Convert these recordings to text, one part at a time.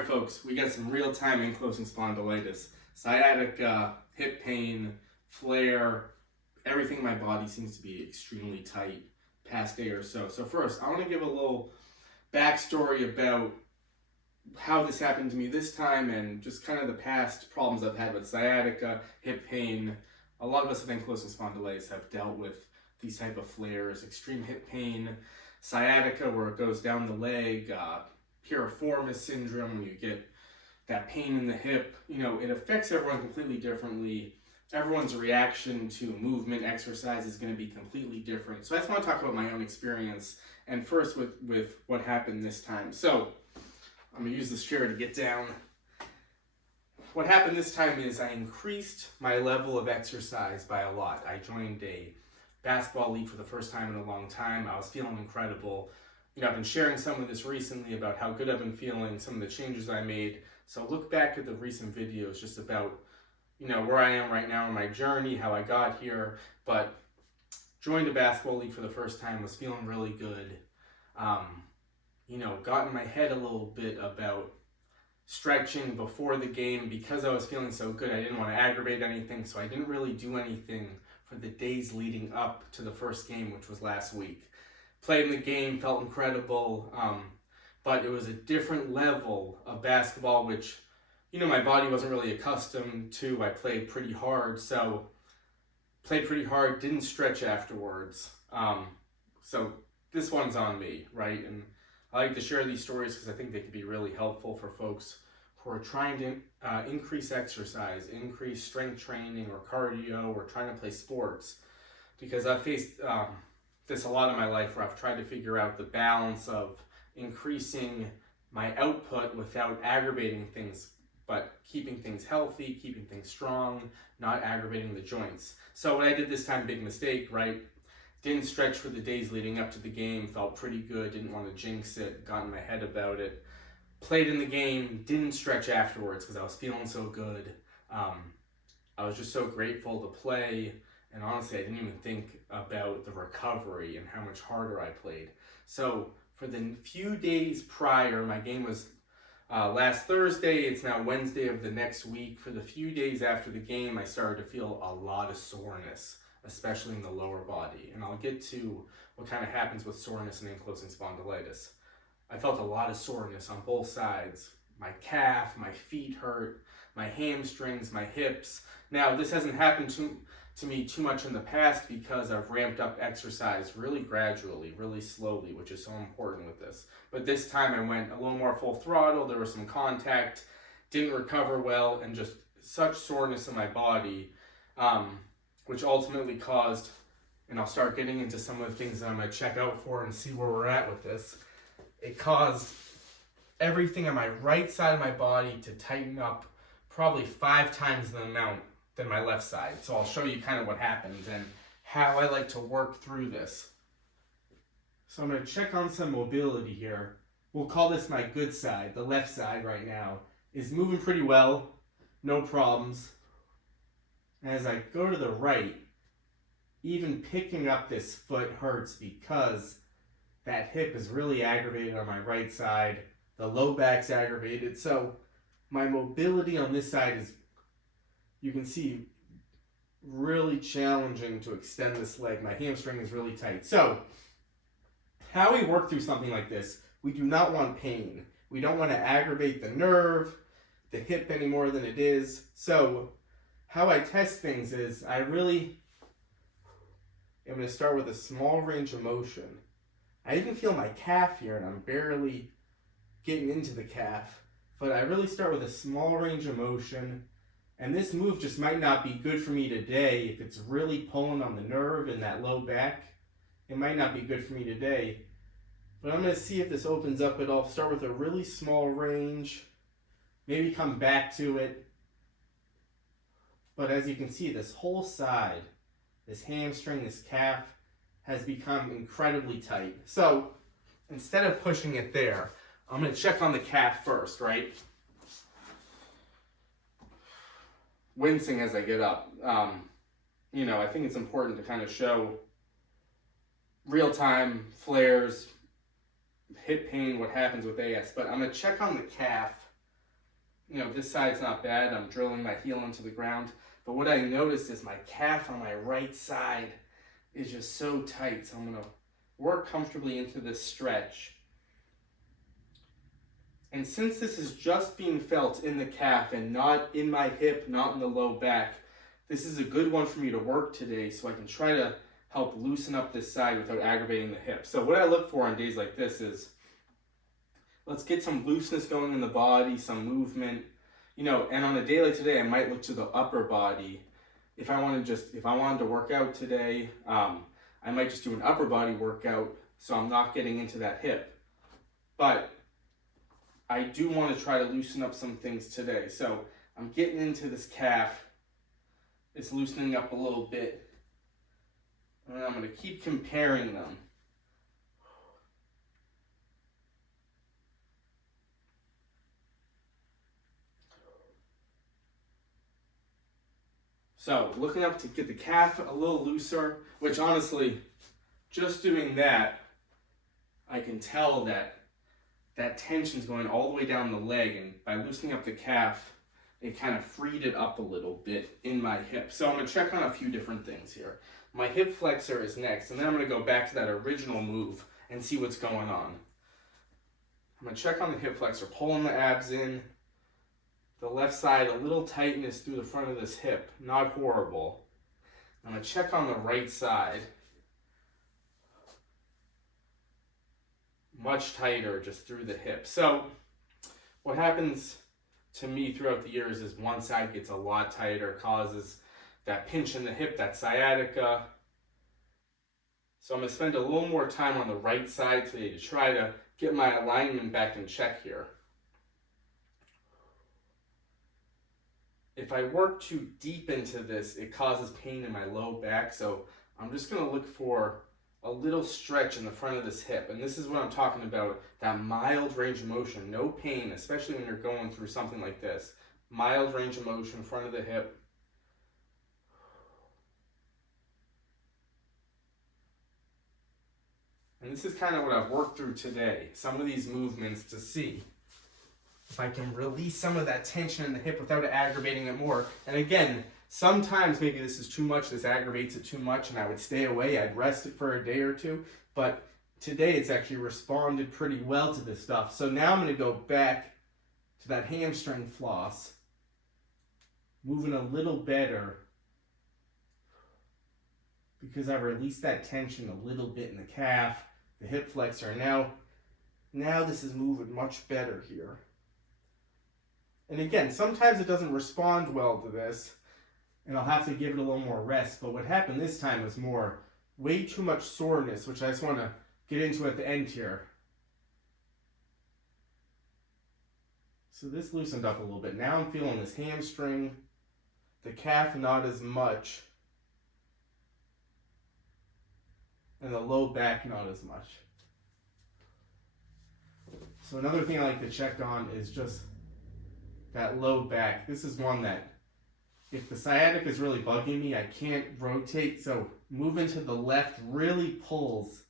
Alright folks, we got some real-time ankylosing spondylitis, sciatica, hip pain, flare, everything in my body seems to be extremely tight past day or so. So first, I want to give a little backstory about how this happened to me this time and just kind of the past problems I've had with sciatica, hip pain. A lot of us with ankylosing spondylitis have dealt with these type of flares, extreme hip pain, sciatica where it goes down the leg, piriformis syndrome when you get that pain in the hip. You know, it affects everyone completely differently. Everyone's reaction to movement, exercise is going to be completely different. So I just want to talk about my own experience and first with what happened this time. So I'm going to use this chair to get down. What happened this time is I increased my level of exercise by a lot. I joined a basketball league for the first time in a long time. I was feeling incredible. You know, I've been sharing some of this recently about how good I've been feeling, some of the changes I made. So look back at the recent videos just about, you know, where I am right now in my journey, how I got here. But joined a basketball league for the first time, was feeling really good. You know, got in my head a little bit about stretching before the game. Because I was feeling so good, I didn't want to aggravate anything, so I didn't really do anything for the days leading up to the first game, which was last week. Played in the game, felt incredible, but it was a different level of basketball, which, you know, my body wasn't really accustomed to. I played pretty hard, didn't stretch afterwards. So this one's on me, right? And I like to share these stories because I think they could be really helpful for folks who are trying to increase exercise, increase strength training or cardio, or trying to play sports. Because I've faced this a lot in my life where I've tried to figure out the balance of increasing my output without aggravating things, but keeping things healthy, keeping things strong, not aggravating the joints. So what I did this time, big mistake, right? Didn't stretch for the days leading up to the game, felt pretty good, didn't want to jinx it, got in my head about it. Played in the game, didn't stretch afterwards because I was feeling so good. I was just so grateful to play. And honestly, I didn't even think about the recovery and how much harder I played. So for the few days prior, my game was last Thursday. It's now Wednesday of the next week. For the few days after the game, I started to feel a lot of soreness, especially in the lower body. And I'll get to what kind of happens with soreness and ankylosing spondylitis. I felt a lot of soreness on both sides. My calf, my feet hurt, my hamstrings, my hips. Now, this hasn't happened to me too much in the past because I've ramped up exercise really gradually, really slowly, which is so important with this. But this time I went a little more full throttle. There was some contact, didn't recover well, and just such soreness in my body, which ultimately caused, and I'll start getting into some of the things that I'm going to check out for and see where we're at with this. It caused everything on my right side of my body to tighten up probably 5 times the amount than my left side. So I'll show you kind of what happens and how I like to work through this. So I'm going to check on some mobility here. We'll call this my good side. The left side right now is moving pretty well, no problems. As I go to the right, even picking up this foot hurts because that hip is really aggravated on my right side. The low back's aggravated. So my mobility on this side is, you can see, really challenging to extend this leg. My hamstring is really tight. So how we work through something like this, we do not want pain. We don't want to aggravate the nerve, the hip any more than it is. So how I test things is I really am going to start with a small range of motion. I even feel my calf here and I'm barely getting into the calf, but I really start with a small range of motion. And this move just might not be good for me today. If it's really pulling on the nerve in that low back, it might not be good for me today. But I'm going to see if this opens up at all. Start with a really small range, maybe come back to it. But as you can see, this whole side, this hamstring, this calf, has become incredibly tight. So instead of pushing it there, I'm going to check on the calf first, right? Wincing as I get up. You know, I think it's important to kind of show real-time flares, hip pain, what happens with AS. But I'm going to check on the calf this side's not bad. I'm drilling my heel into the ground. But what I noticed is my calf on my right side is just so tight. So I'm going to work comfortably into this stretch. And since this is just being felt in the calf and not in my hip, not in the low back, this is a good one for me to work today so I can try to help loosen up this side without aggravating the hip. So what I look for on days like this is, let's get some looseness going in the body, some movement, and on a day like today, I might look to the upper body. If I wanted to work out today, I might just do an upper body workout so I'm not getting into that hip. But I do want to try to loosen up some things today. So I'm getting into this calf. It's loosening up a little bit. And I'm going to keep comparing them. So looking up to get the calf a little looser, which honestly, just doing that, I can tell that tension's going all the way down the leg, and by loosening up the calf, it kind of freed it up a little bit in my hip. So I'm going to check on a few different things here. My hip flexor is next, and then I'm going to go back to that original move and see what's going on. I'm going to check on the hip flexor, pulling the abs in. The left side, a little tightness through the front of this hip, not horrible. I'm going to check on the right side. Much tighter just through the hip. So what happens to me throughout the years is one side gets a lot tighter, causes that pinch in the hip, that sciatica. So I'm going to spend a little more time on the right side today to try to get my alignment back in check here. If I work too deep into this, it causes pain in my low back. So I'm just going to look for a little stretch in the front of this hip. And this is what I'm talking about, that mild range of motion, no pain, especially when you're going through something like this. Mild range of motion, front of the hip. And this is kind of what I've worked through today, some of these movements to see if I can release some of that tension in the hip without aggravating it more. And again, sometimes maybe this is too much, this aggravates it too much, and I would stay away, I'd rest it for a day or two. But today it's actually responded pretty well to this stuff. So now I'm going to go back to that hamstring floss, moving a little better because I've released that tension a little bit in the calf, the hip flexor. Now this is moving much better here. And again, sometimes it doesn't respond well to this, and I'll have to give it a little more rest. But what happened this time was way too much soreness, which I just want to get into at the end here. So this loosened up a little bit. Now I'm feeling this hamstring, the calf not as much, and the low back not as much. So another thing I like to check on is just that low back. This is one that, if the sciatica is really bugging me, I can't rotate. So moving to the left really pulls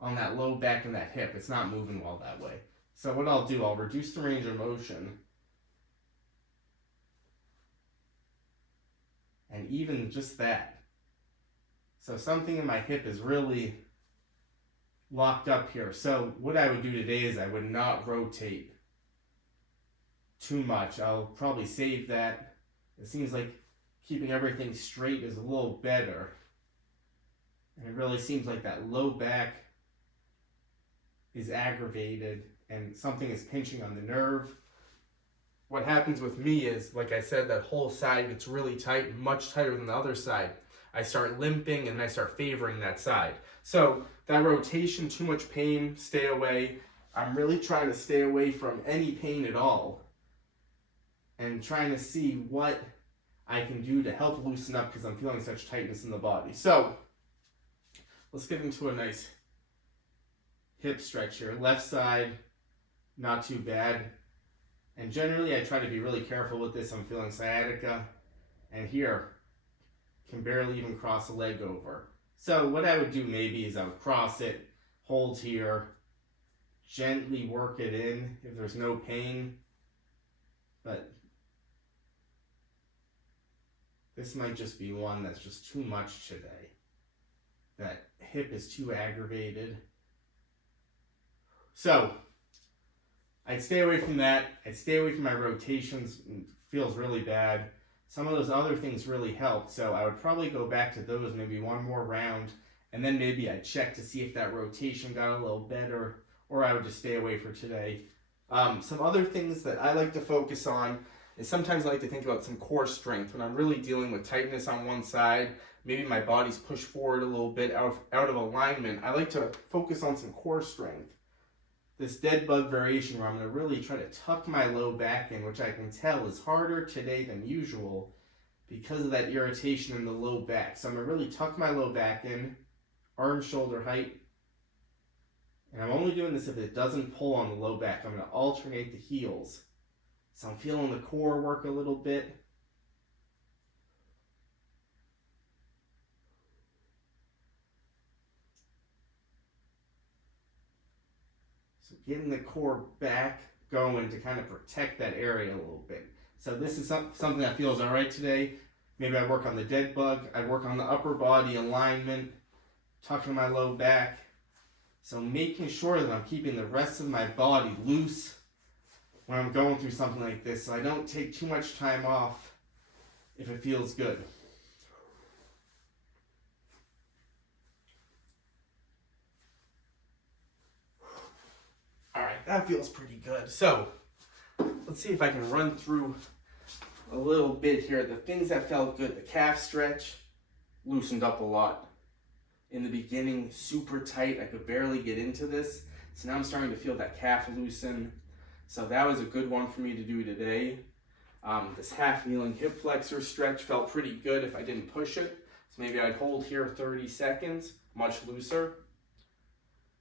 on that low back and that hip. It's not moving well that way. So what I'll do, I'll reduce the range of motion. And even just that. So something in my hip is really locked up here. So what I would do today is I would not rotate too much. I'll probably save that. It seems like keeping everything straight is a little better. And it really seems like that low back is aggravated and something is pinching on the nerve. What happens with me is, like I said, that whole side gets really tight, much tighter than the other side. I start limping and I start favoring that side. So that rotation, too much pain, stay away. I'm really trying to stay away from any pain at all, and trying to see what I can do to help loosen up because I'm feeling such tightness in the body. So let's get into a nice hip stretch here. Left side, not too bad. And generally I try to be really careful with this. I'm feeling sciatica, and here can barely even cross the leg over. So what I would do maybe is I would cross it, hold here, gently work it in if there's no pain. but this might just be one that's just too much today. That hip is too aggravated. So I'd stay away from that. I'd stay away from my rotations. It feels really bad. Some of those other things really helped, so I would probably go back to those, maybe one more round, and then maybe I'd check to see if that rotation got a little better, or I would just stay away for today. Some other things that I like to focus on is sometimes I like to think about some core strength. When I'm really dealing with tightness on one side, maybe my body's pushed forward a little bit out of alignment, I like to focus on some core strength. This dead bug variation where I'm going to really try to tuck my low back in, which I can tell is harder today than usual because of that irritation in the low back. So I'm going to really tuck my low back in, arm shoulder height, and I'm only doing this if it doesn't pull on the low back. I'm going to alternate the heels. So I'm feeling the core work a little bit. So getting the core back going to kind of protect that area a little bit. So this is something that feels all right today. Maybe I work on the dead bug. I work on the upper body alignment, tucking my low back. So making sure that I'm keeping the rest of my body loose when I'm going through something like this, so I don't take too much time off if it feels good. All right, that feels pretty good. So let's see if I can run through a little bit here. The things that felt good, the calf stretch loosened up a lot. In the beginning, super tight. I could barely get into this. So now I'm starting to feel that calf loosen. So that was a good one for me to do today. This half kneeling hip flexor stretch felt pretty good if I didn't push it. So maybe I'd hold here 30 seconds, much looser.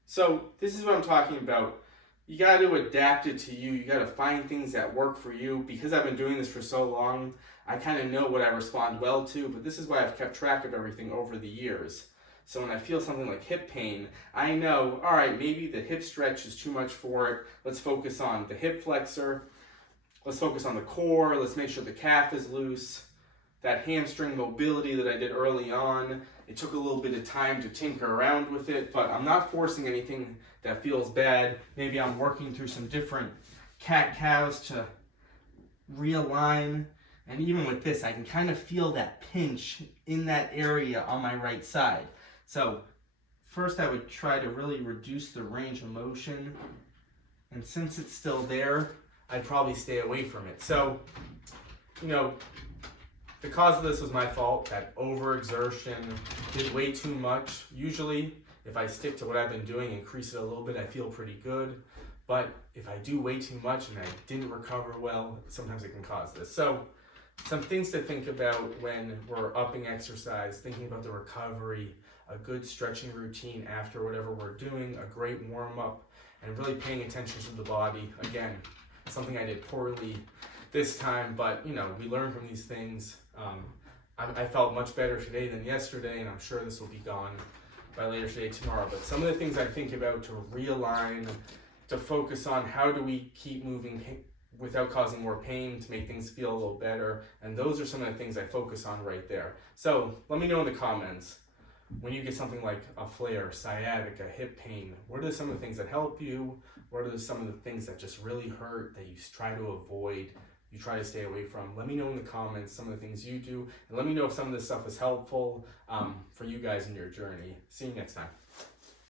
So this is what I'm talking about. You got to adapt it to you. You got to find things that work for you. Because I've been doing this for so long, I kind of know what I respond well to, but this is why I've kept track of everything over the years. So when I feel something like hip pain, I know, all right, maybe the hip stretch is too much for it. Let's focus on the hip flexor. Let's focus on the core. Let's make sure the calf is loose. That hamstring mobility that I did early on, it took a little bit of time to tinker around with it, but I'm not forcing anything that feels bad. Maybe I'm working through some different cat-cows to realign. And even with this, I can kind of feel that pinch in that area on my right side. So first I would try to really reduce the range of motion. And since it's still there, I'd probably stay away from it. So, you know, the cause of this was my fault. That overexertion, did way too much. Usually, if I stick to what I've been doing, increase it a little bit, I feel pretty good. But if I do way too much and I didn't recover well, sometimes it can cause this. So some things to think about when we're upping exercise, thinking about the recovery, a good stretching routine after whatever we're doing, a great warm-up, and really paying attention to the body. Again, something I did poorly this time, but you know, we learn from these things. I felt much better today than yesterday, and I'm sure this will be gone by later today, tomorrow. But some of the things I think about to realign, to focus on how do we keep moving without causing more pain, to make things feel a little better, and those are some of the things I focus on right there. So let me know in the comments, when you get something like a flare, sciatica, hip pain, what are some of the things that help you? What are some of the things that just really hurt that you try to avoid, you try to stay away from? Let me know in the comments some of the things you do, and let me know if some of this stuff is helpful for you guys in your journey. See you next time.